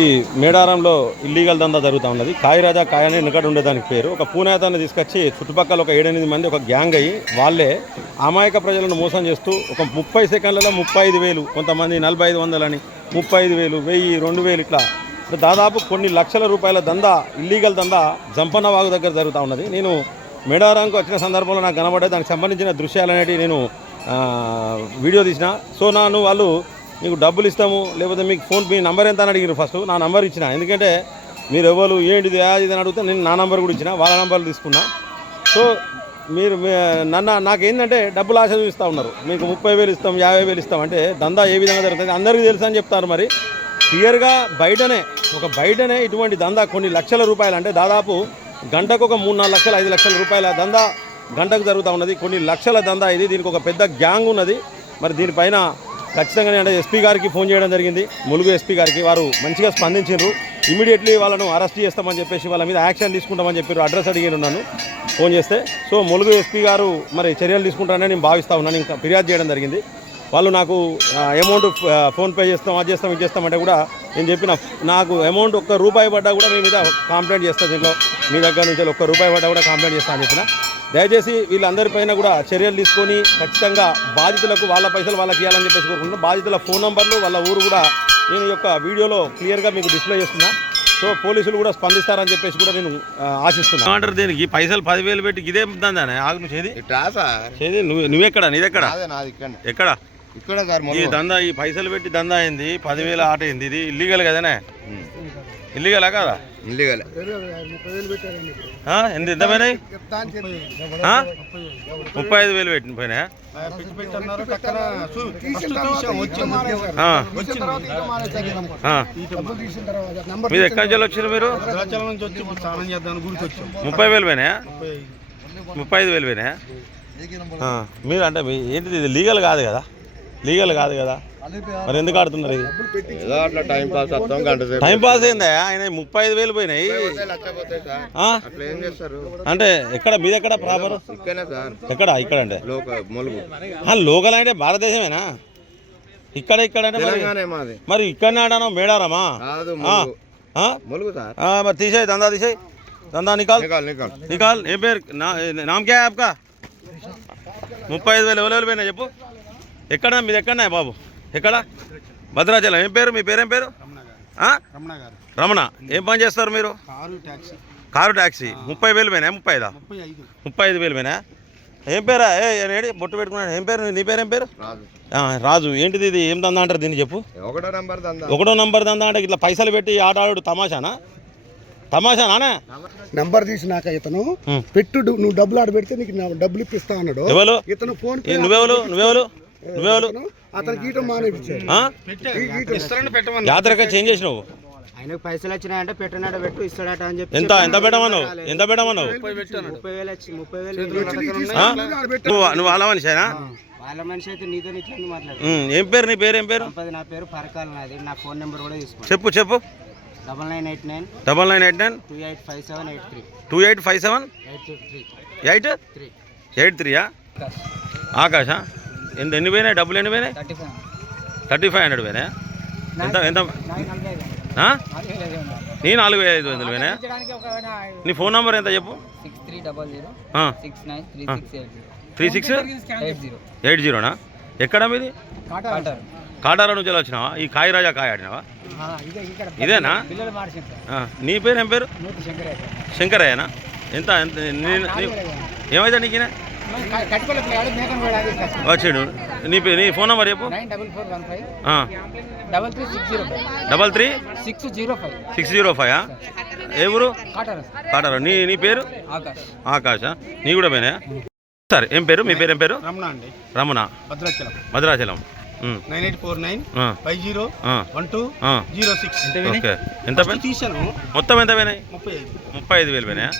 ఈ మేడారంలో ఇల్లీగల్ దందా జరుగుతూ ఉన్నది. కాయరాజా కాయ అని నికడ ఉండేదానికి పేరు. ఒక పూనేతాన్ని తీసుకొచ్చి చుట్టుపక్కల ఒక ఏడెనిమిది మంది ఒక గ్యాంగ్ అయ్యి వాళ్ళే అమాయక ప్రజలను మోసం చేస్తూ ఒక ముప్పై సెకండ్లలో ముప్పై ఐదు వేలు కొంతమంది నలభై ఐదు వందలని ముప్పై ఐదు వేలు వెయ్యి రెండు వేలు ఇట్లా. దాదాపు కొన్ని లక్షల రూపాయల దందా ఇల్లీగల్ దందా జంపన్న వాగు దగ్గర జరుగుతూ ఉన్నది. నేను మేడారంకు వచ్చిన సందర్భంలో నాకు కనబడే దానికి సంబంధించిన దృశ్యాలు అనేటివి నేను వీడియో తీసిన. సో నాను వాళ్ళు మీకు డబ్బులు ఇస్తాము లేకపోతే మీకు ఫోన్ మీ నంబర్ ఎంత అని అడిగారు ఫస్ట్ నా నంబర్ ఇచ్చిన. ఎందుకంటే మీరు ఎవరు ఏంటిది అది ఇది అని అడిగితే నేను నా నంబర్ కూడా ఇచ్చిన వాళ్ళ నంబర్లు తీసుకున్నా. సో మీరు మీ- నన్ను నాకేంటంటే డబ్బులు ఆశ చూపిస్తూ ఉన్నారు. మీకు ముప్పై వేలు ఇస్తాం యాభై వేలు ఇస్తాం అంటే దందా ఏ విధంగా జరుగుతుంది అందరికీ తెలుసు అని చెప్తారు మరి. క్లియర్గా బయటనే ఒక బయటనే ఇటువంటి దందా కొన్ని లక్షల రూపాయలు అంటే దాదాపు గంటకు ఒక మూడు నాలుగు లక్షల ఐదు లక్షల రూపాయల దందా గంటకు జరుగుతూ ఉన్నది. కొన్ని లక్షల దందా ఇది దీనికి ఒక పెద్ద గ్యాంగ్ ఉన్నది. మరి దీనిపైన ఖచ్చితంగా అంటే ఎస్పీ గారికి ఫోన్ చేయడం జరిగింది. ములుగు ఎస్పీ గారికి వారు మంచిగా స్పందించారు ఇమీడియట్లీ వాళ్ళను అరెస్ట్ చేస్తామని చెప్పేసి వాళ్ళ మీద యాక్షన్ తీసుకుంటామని చెప్పారు అడ్రస్ అడిగి ఉన్నాను ఫోన్ చేస్తే సో ములుగు ఎస్పీ గారు మరి చర్యలు తీసుకుంటారని నేను భావిస్తా ఉన్నాను. ఇంకా ఫిర్యాదు చేయడం జరిగింది. వాళ్ళు నాకు అమౌంట్ ఫోన్పే చేస్తాం అది చేస్తాం ఇది చేస్తామంటే కూడా నేను చెప్పిన నాకు అమౌంట్ ఒక్క రూపాయి పడ్డా కూడా మీ మీద కంప్లైంట్ చేస్తాను దీంట్లో. మీ దగ్గర నుంచి ఒక్క రూపాయి పడ్డా కూడా కంప్లైంట్ చేస్తాను అని చెప్పిన. దయచేసి వీళ్ళందరిపైన కూడా చర్యలు తీసుకొని ఖచ్చితంగా బాధితులకు వాళ్ళ పైసలు వాళ్ళకి ఇవ్వాలని చెప్పేసి కోరుకుంటున్నాను బాధితుల ఫోన్ నంబర్లు వాళ్ళ ఊరు కూడా నేను ఈ యొక్క వీడియోలో క్లియర్గా మీకు డిస్ప్లే చేస్తున్నా. సో పోలీసులు కూడా స్పందిస్తారని చెప్పేసి కూడా నేను ఆశిస్తున్నాను అంటారు దీనికి? పైసలు పదివేలు పెట్టి ఇదే దందానే? ఆగు చేది. చేది నువ్వు నువ్వెక్కడ? నీదెక్కడ? అదే నాది ఇక్కడ ఎక్కడ? ఇక్కడ ఈ దందా ఈ పైసలు పెట్టి దందా అయింది. పదివేల ఆట అయింది. ఇది ఇల్లీగల్ కదనే? ఇల్లీగలా కదా? ఇల్లీగల్? ఎంత ఎంత పోయినాయి? ముప్పై ఐదు వేలు పెట్టిన పోయినా? మీరు ఎక్కడి నుంచి వచ్చారు మీరు? ముప్పై వేలు పోయినాయా ముప్పై ఐదు వేలు పోయినాయా మీరు అంటే ఏంటిది? ఇది లీగల్ కాదు కదా? లీగల్ కాదు కదా? మరి ఎందుకు ఆడుతున్నారు? ఇది ఏదో అట్లా టైం పాస్ వస్తాం గంట సేపు. టైం పాస్ అయిందా? ఆయన ముప్పై ఐదు వేలు పోయినాయి. లచ్చపోతాయి సార్ ఆ? అట్లా ఏం చేస్తారు అంటే ఎక్కడ మీది ఎక్కడ ప్రాపర్? ఇక్కడనే సార్. ఎక్కడ? ఇక్కడ అంటే? లోక మొలుగు. ఆ, లోకల్ అంటే భారతదేశమేనా? ఇక్కడ ఇక్కడ అంటే మరి తెలంగాణ మాది. మరి ఇక్కడనే ఆడాను? మేడారమా? కాదు ఆ, మొలుగు. ఆ? మొలుగు సార్. ఆ, మరి తీసేయి దందా తీసేయి. దందా నికాల్ నికాల్ ఏ పేరు? క్యా హై ఆప్కా? ముప్పై ఐదు వేలు ఎవరు పోయినా చెప్పు. ఎక్కడ మీది ఎక్కడన్నా బాబు? ఎక్కడ? భద్రాచలం. ఏం పేరు? మీ పేరేం పేరు? రమణ. ఏం పని చేస్తారు మీరు? కారు ట్యాక్సీ ముప్పై వేలు పోయినా ముప్పై ఐదా? ముప్పై ఐదు వేలు పోయినా ఏం పేరా? ఏ ఏడి బొట్టు పెట్టుకున్నాడు. ఏం పేరు? నీ పేరు ఏం పేరు? రాజు. ఏంటిది ఇది? ఏం దందా అంటారు దీన్ని చెప్పు. ఒకటో నంబర్ దందా. ఒకటో నంబర్ దందా అంటే ఇట్లా పైసలు పెట్టి ఆట ఆడు తమాషానా? తమాషానా నంబర్ తీసినాక ఇతను. పెట్టు నువ్వు డబ్బులు ఆడ పెడితే నీకు డబ్బులు ఇప్పిస్తా అన్నాడు. ఎవరు? ఇతను ఫోన్ నువ్వెవరు? నువ్వెవరు? నువ్వెవరు యాత్రగా చేంజ్ చేసినావు? ఆయనకు పైసలు వచ్చినాయంటే పెట్టినాడు పెట్టు ఇస్తాడట అని చెప్పి ఎంత? ఎంత పెట్టమన్నావు? ఎంత పెట్టమన్నావు? ముప్పై వేలు వచ్చి ముప్పై వేలు? నువ్వు నువ్వు అలా మనిషేనా? వాళ్ళ మనిషి అయితే నీతో ఇట్లా మాట్లాడు ఏం పేరు నీ పేరు ఏం పేరు? నా పేరు పరకాల నాది. నా ఫోన్ నెంబర్ కూడా తీసుకోండి చెప్పు చెప్పు. Double nine eight nine double nine eight nine two eight five seven eight three. Two eight five seven eight three. Eight? Three. Eight త్రీయా? ఆకాశ ఎంత ఎన్ని పోయినాయి? డబ్బులు ఎన్ని పోయినాయి? Thirty five. హండ్రెడ్ పోయినాయి? ఎంత ఎంత? ఆ? నీ నాలుగు వేల ఐదు వందలు పోయినాయా? నీ ఫోన్ నంబర్ ఎంత చెప్పు? త్రీ డబల్ జీరో ఆ, six nine three six eight జీరోనా? ఎక్కడ మీది? కాటారు. నుంచి వచ్చినావా? ఈ కాయరాజా కాయ ఆడినావా? ఇదేనా? నీ పేరు ఏం పేరు? శంకరయ్యనా? ఎంత ఎంత ఏమైతే నీకు వచ్చిండు. నీ పే నీ ఫోన్ నెంబర్ చెప్పు. Double three six zero five. Double three? Six zero five. Six zero five? ఏ ఊరు? కాటారు. నీ నీ పేరు? ఆకాష్. ఆకాశ నీ కూడా పోయినా సార్ ఏం పేరు? మీ పేరు ఏం పేరు? రమణ అండి. Ramana. Bhadrachalam. Bhadrachalam. Nine eight four nine ఆ, ఫైవ్ జీరో ఆ, వన్ టూ ఆ. Zero six. ఓకే. ఎంత పోయినాయి తీసాను మొత్తం ఎంత పోయినాయి? ముప్పై ఐదు. ముప్పై ఐదు వేలు పోయినాయా?